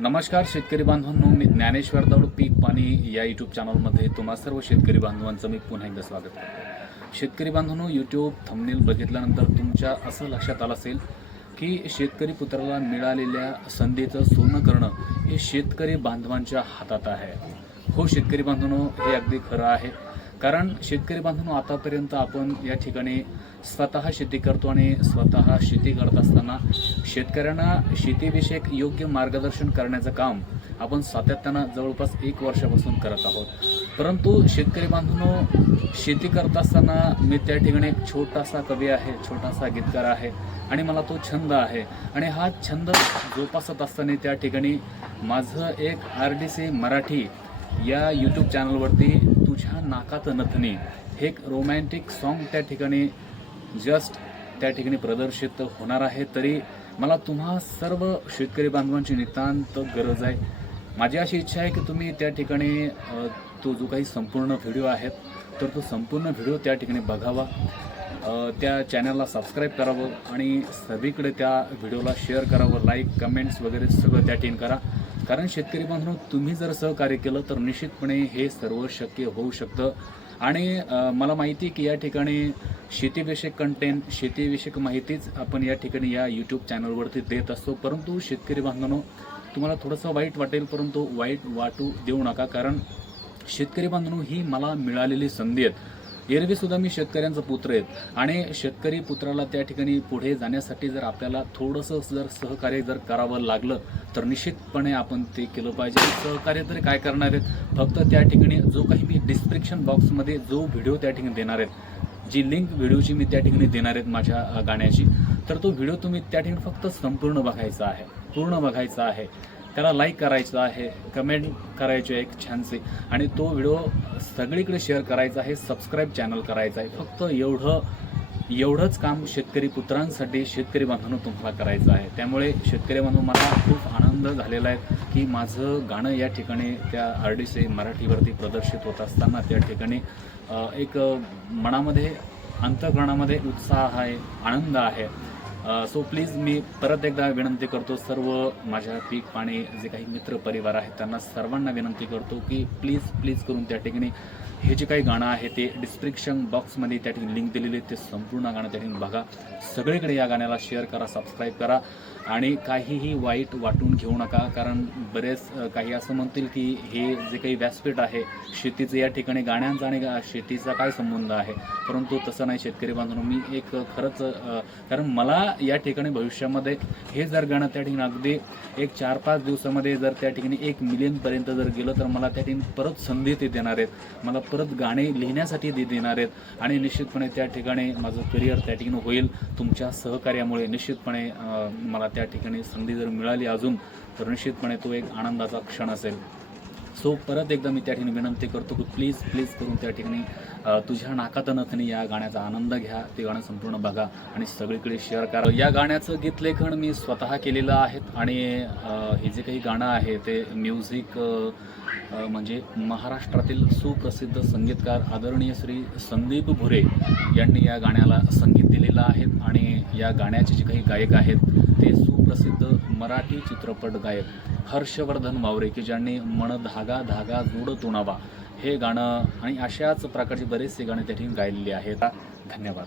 नमस्कार शेतकरी बांधवांनो. मी ज्ञानेश्वर दौड पीक पाणी या यूट्यूब चॅनलमध्ये तुम्हा सर्व शेतकरी बांधवांचं मी पुन्हा एकदा स्वागत करतो. शेतकरी बांधवांनो यूट्यूब थंबनेल बघितल्यानंतर तुमच्या असं लक्षात आलं असेल की शेतकरी पुत्राला मिळालेल्या संधीचं सोनं करणं हे शेतकरी बांधवांच्या हातात आहे. हो शेतकरी बांधवांनो हे अगदी खरं आहे. कारण शेतकरी बांधवांनो आतापर्यंत आपण या ठिकाणी स्वतः शेती करतो आणि स्वतः शेती करत असताना शेतकऱ्यांना शेतीविषयक योग्य मार्गदर्शन करण्याचं काम आपण सातत्यानं जवळपास एक वर्षापासून करत आहोत. परंतु शेतकरी बांधवांनो शेती करत असताना मी त्या ठिकाणी एक छोटासा कवी आहे छोटासा गीतकार आहे आणि मला तो छंद आहे. आणि हा छंद जोपासत असताना त्या ठिकाणी माझं एक आर डी सी मराठी या यूट्यूब चॅनलवरती तुझ्या नाकात नथने. हे एक रोमॅन्टिक सॉन्ग त्या ठिकाणी जस्ट त्या ठिकाणी प्रदर्शित होणार आहे. तरी मला तुम्हा सर्व शेतकरी बांधवांची नितांत गरज आहे. माझी अशी इच्छा आहे की तुम्ही त्या ठिकाणी तो जो काही संपूर्ण व्हिडिओ आहेत तर तो संपूर्ण व्हिडिओ त्या ठिकाणी बघावा. त्या चॅनलला सबस्क्राईब करावं आणि सगळीकडे त्या व्हिडिओला शेअर करावं लाईक कमेंट्स वगैरे सगळं त्या टीन करा. कारण शेतकरी बांधव तुम्ही जर सहकार्य केलं तर निश्चितपणे हे सर्व शक्य होऊ शकतं. आणि मला माहिती आहे की या ठिकाणी शेतीविषयक कंटेंट शेतीविषयक माहितीच आपण या ठिकाणी या यूट्यूब चॅनलवरती देत असतो. परंतु शेतकरी बांधवांनो तुम्हाला थोडंसं वाईट वाटेल परंतु वाईट वाटू देऊ नका. कारण शेतकरी बांधवांनो ही मला मिळालेली संधी आहेत. एरवी सुद्धा मी शेतकऱ्यांचा पुत्र आहेत. आणि शेतकरी पुत्राला त्या ठिकाणी पुढे जाण्यासाठी जर आपल्याला थोडंसं जर सहकार्य जर करावं लागलं तर निश्चितपणे आपण ते केलं पाहिजे. सहकार्य तरी काय करणार आहेत? फक्त त्या ठिकाणी जो काही मी डिस्क्रिप्शन बॉक्समध्ये जो व्हिडिओ त्या ठिकाणी देणार आहेत जी लिंक व्हिडिओची मी त्या ठिकाणी देणार आहेत माझ्या गाण्याची तर तो व्हिडिओ तुम्ही त्या ठिकाणी फक्त संपूर्ण बघायचा आहे. पूर्ण बघायचा आहे. त्याला लाईक करायचं आहे कमेंट करायचे एक छानसे. आणि तो व्हिडिओ सगळीकडे शेअर करायचा आहे सबस्क्राईब चॅनल करायचं आहे. फक्त एवढं एवढंच काम शेतकरी पुत्रांसाठी शेतकरी बांधवांनो तुम्हाला करायचं आहे. त्यामुळे शेतकरी बांधव मला खूप आनंद झालेला आहे की माझं गाणं या ठिकाणी त्या आर डी सी मराठीवरती प्रदर्शित होत असताना त्या ठिकाणी एक मनामध्ये अंतकरणामध्ये उत्साह आहे आनंद आहे. सो प्लीज मी परत एकदा विनंती करतो सर्व माझ्या पीक पाणी जे काही मित्र परिवार आहेत त्यांना सर्वांना विनंती करतो की प्लीज प्लीज करून त्या ठिकाणी हे जे काही गाणं आहे ते डिस्क्रिप्शन बॉक्समध्ये त्या ठिकाणी लिंक दिलेली आहे ते संपूर्ण गाणं त्या ठिकाणी बघा. सगळीकडे या गाण्याला शेअर करा सबस्क्राईब करा आणि काहीही वाईट वाटून घेऊ नका कारण बरेच काही असं म्हणतील की हे जे काही व्यासपीठ आहे शेतीचं या ठिकाणी गाण्यांचा आणि गा- शेतीचा काय संबंध आहे? परंतु तसं नाही शेतकरी बांधून मी एक खरंच कारण मला या ठिकाणी भविष्यामध्ये हे जर गाणं त्या ठिकाणी अगदी एक चार पाच दिवसामध्ये जर त्या ठिकाणी एक मिलियनपर्यंत जर गेलं तर मला त्या ठिकाणी परत संधी ते देणार आहेत. मला परत गाणे लिहिण्यासाठी ते देणार आहेत. आणि निश्चितपणे त्या ठिकाणी माझं करिअर त्या ठिकाणी होईल. तुमच्या सहकार्यामुळे निश्चितपणे मला त्या ठिकाणी संधी जर मिळाली अजून तर निश्चितपणे तो एक आनंदाचा क्षण असेल. सो परत एकदा मी त्या ठिकाणी विनंती करतो की प्लीज प्लीज करून त्या ठिकाणी तुझ्या नाकात या गाण्याचा आनंद घ्या ते गाणं संपूर्ण बघा आणि सगळीकडे शेअर करा. या गाण्याचं गीतलेखन मी स्वतः केलेलं आहे आणि हे जे काही गाणं आहे ते म्युझिक म्हणजे महाराष्ट्रातील सुप्रसिद्ध संगीतकार आदरणीय श्री संदीप भुरे यांनी या गाण्याला संगीत दिलेलं आहे आणि या गाण्याचे जे काही गायक आहेत ते सुप्रसिद्ध मराठी चित्रपट गायक हर्षवर्धन वावरे की ज्यांनी मन धागा धागा जोड तुणावा हे गाणं आणि अशाच प्रकारचे बरेचसे गाणे त्या ठिकाणी गायलेले आहेत. धन्यवाद.